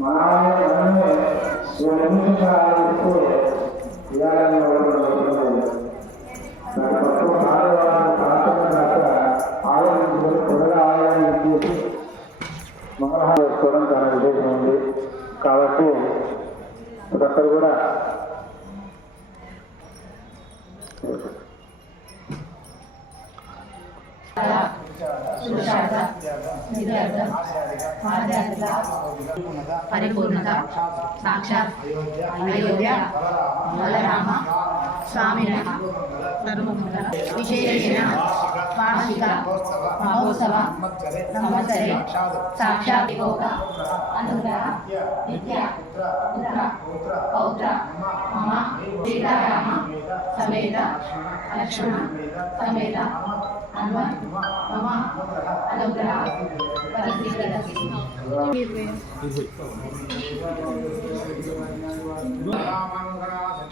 మనమే మనమే స్వయంతో ఇవ్వాలని కోరుకుంటున్నాను దాని పట్ల ఆడవాళ్ళని ఆలోచించుకొని ఆలయాన్ని మంగళహారం చేసుకోవడం చాలా ఉంది. కాబట్టి ప్రతి ఒక్కరు కూడా పరిపూర్ణత సాక్షాత్ అయోధ్య బలరామ స్వామిన ధర్మముల విశేషణ వార్షిక మహోత్సవ సంవత్సరే సాక్షాత్ యోగ అనుగ్రహ నిత్య పుత్ర పౌత్ర మమ సీతారామ సమేత లక్ష్మణ సమేత హనుమన్ మమ అనుగ్రహ పరిస్థితి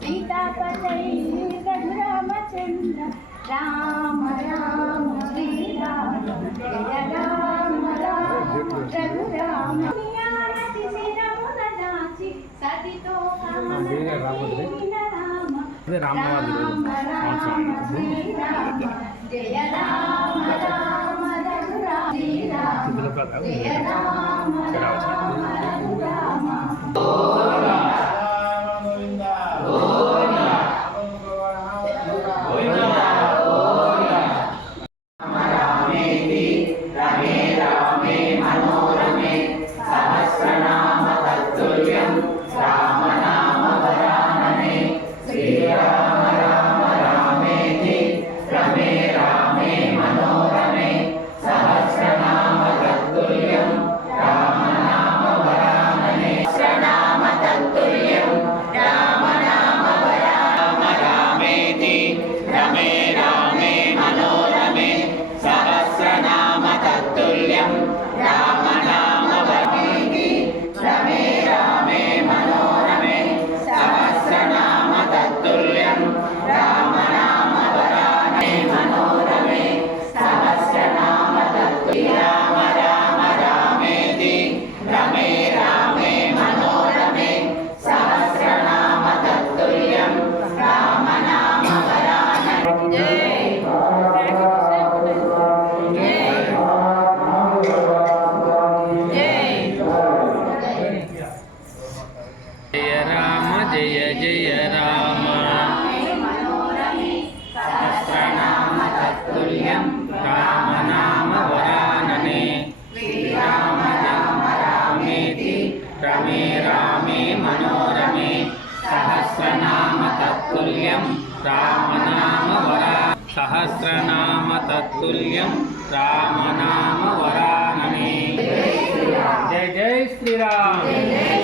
సీతాపతై రఘురామచంద్ర రామ రామ శ్రీరామ జయ రామ రామ రఘురామ సతితో రామ రామ జయ రామ రామ రఘురామ జయ రామ రామ రఘురామ జయ రామ సహస్రనామ తత్తుల్యం రామ వరాననే శ్రీరామ రామ రామేతి రమే రామే మనోరమే సహస్రనామ తత్తుల్యం రామ నామ వరా సహస్రనామ తత్తుల్యం రామ నామ వరాననే జయ జయ శ్రీరామ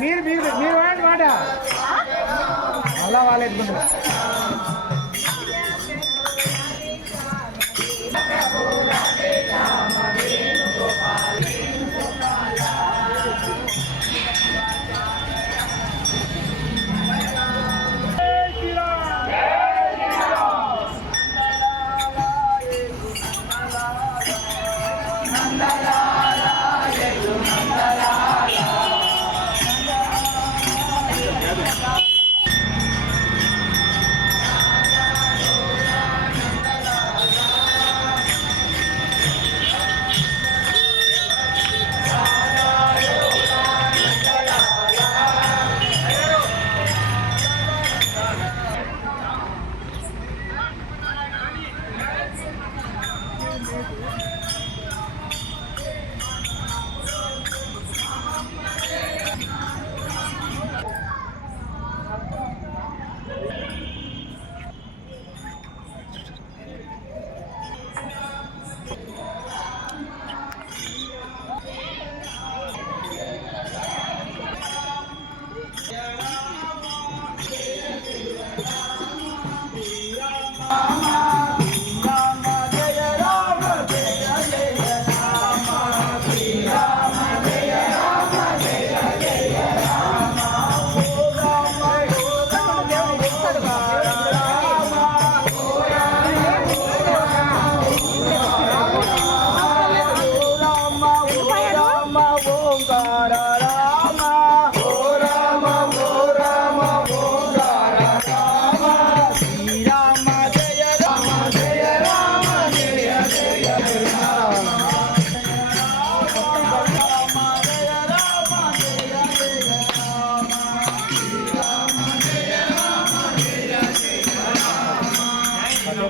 మీరు మీరు మీరు వాడండి మాట మళ్ళా వాళ్ళు ఎత్తుకుంటారు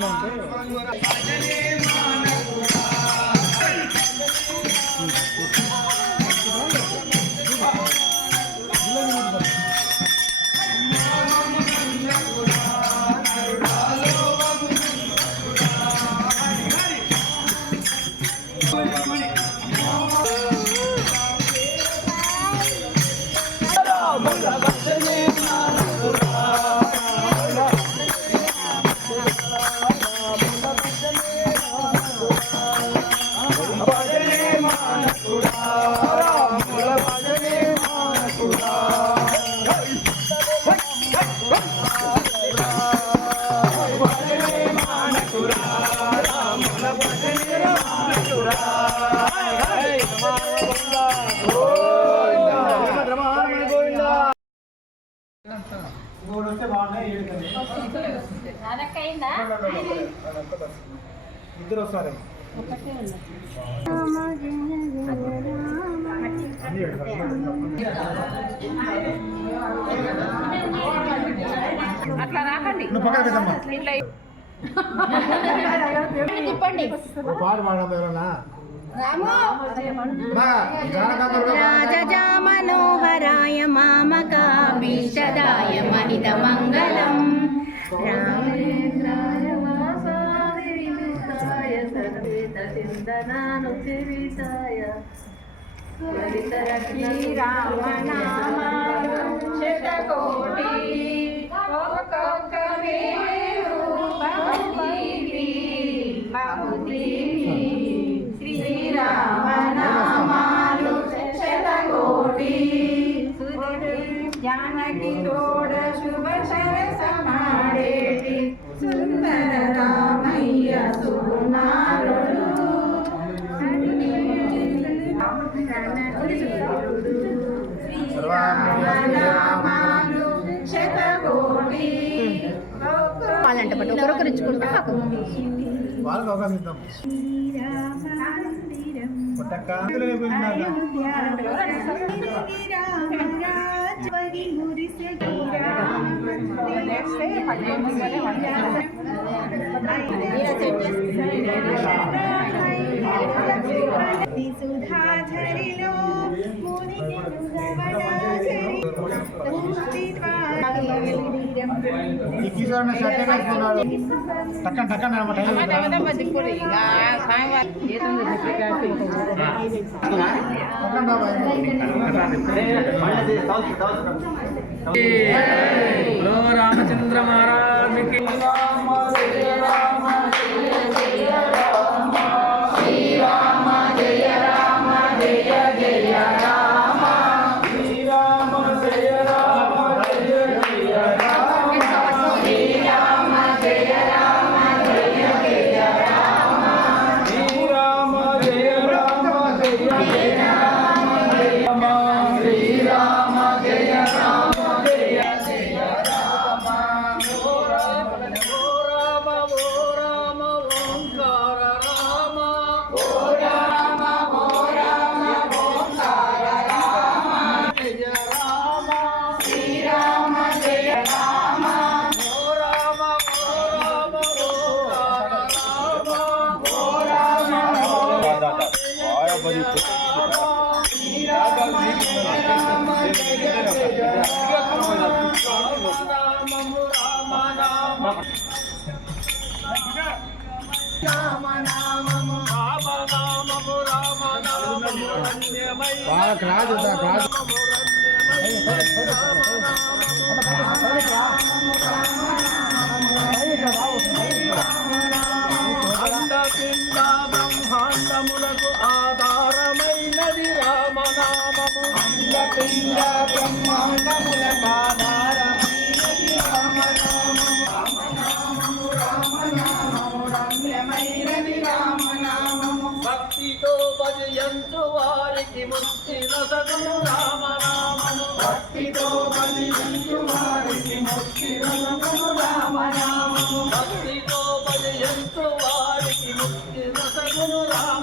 Mantul. ఇద్దరు వస్తారు అట్లా రాకండి నువ్వు పక్కన పెద్దమ్మా ఇట్లా తిప్పండి పాడు పాడడం ఎవరన్నా మా జానకాంతలు రాజజా మనోహరాయ మామకాభీష్టదాయ మహితమంగళం. రామేంద్రాయ శ్రీరామనామాలు శతకోటి ఒక్కొక్క వాళ్ళంట పట్టు ఒకరొకరు ఇచ్చుకుంటే వాళ్ళకి అవకాశం ఇద్దాం సుధాధరిలో టక్కన టక్కన అనమాట రామచంద్ర మహారాజుకి Señor. బాగా క్లాస్ ఉందా క్లాస్ బ్రహ్మాండములకు ఆధారమైనది రామనామము అండపిండ బ్రహ్మాండముల కాదు భక్తి ముక్తి రసము రామ రామను భక్తితో బలియంతు వారికి ముక్తి రసము రామ వారికి ముక్తి రసము రామ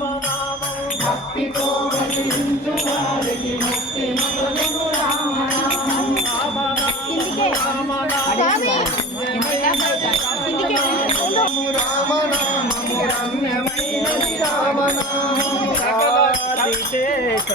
શેખ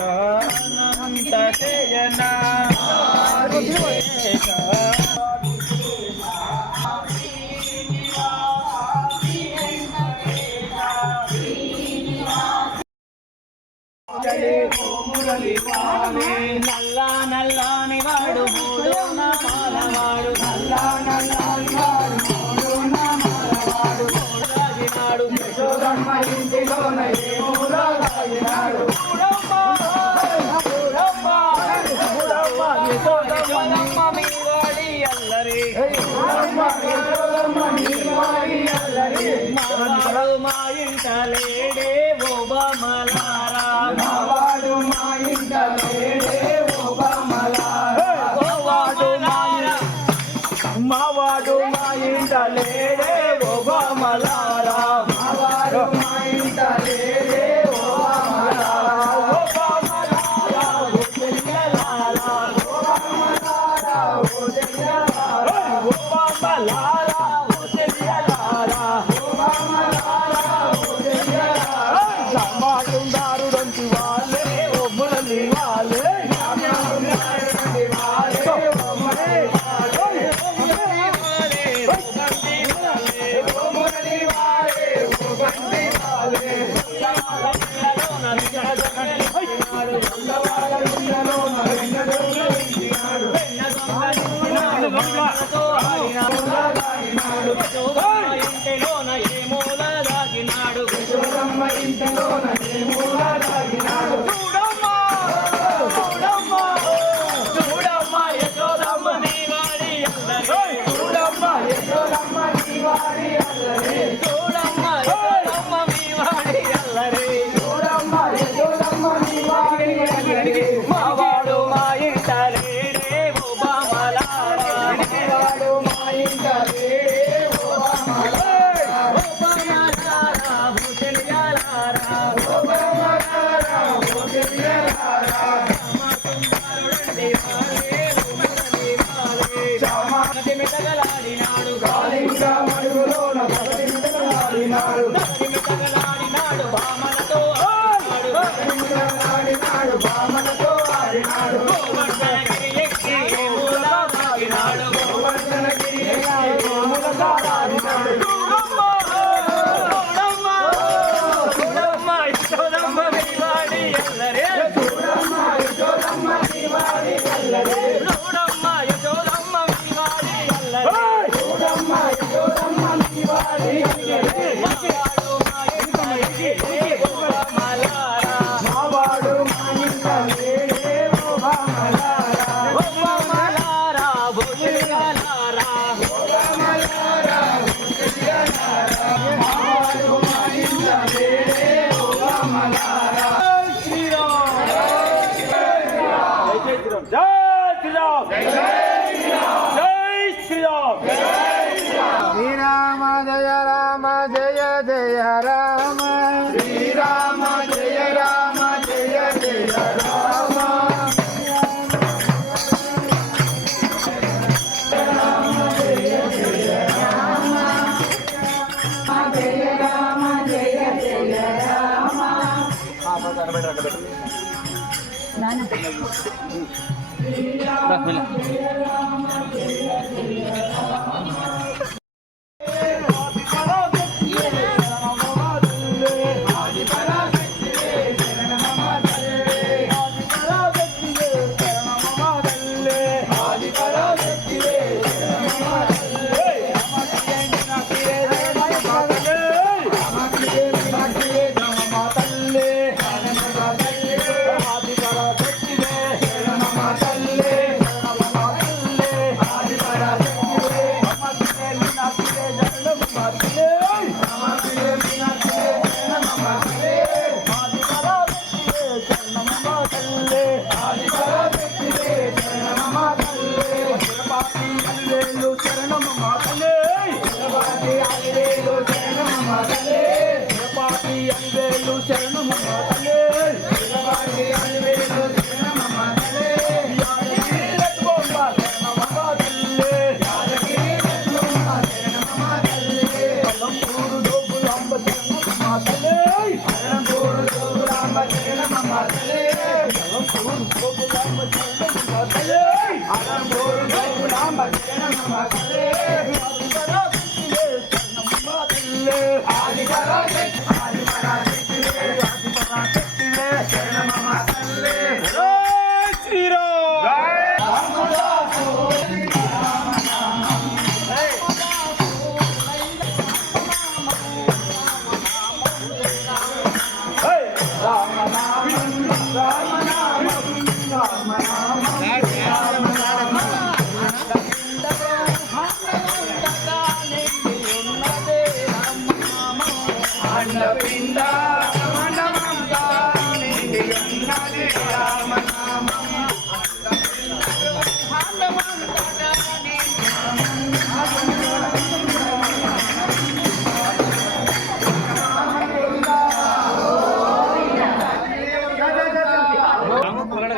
ನಾನು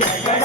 జగడ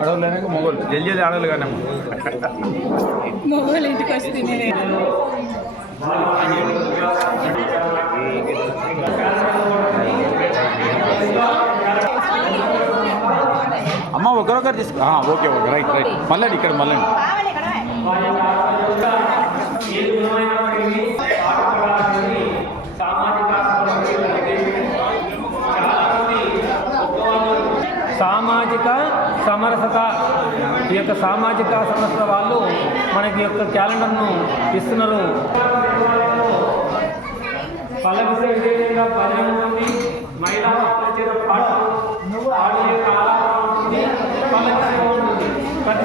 అడవులు మొగలు జల్దీ జల్దీ అడవులు కానీ మొబైల్ ఇంటికి తినేది. అమ్మ ఒకరొకరు తీసుకు ఆ, ఓకే ఓకే రైట్ రైట్. మళ్ళీ ఇక్కడ మళ్ళీ సామాజిక సమరసత. ఈ యొక్క సామాజిక సమరసత వాళ్ళు మనకి యొక్క క్యాలెండర్ను ఇస్తున్నారు. పల్లవిసే విజయంగా పదిహేను మంది మహిళా ఉంటుంది పల్లవిసే ఉంటుంది ప్రతి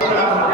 Bravo,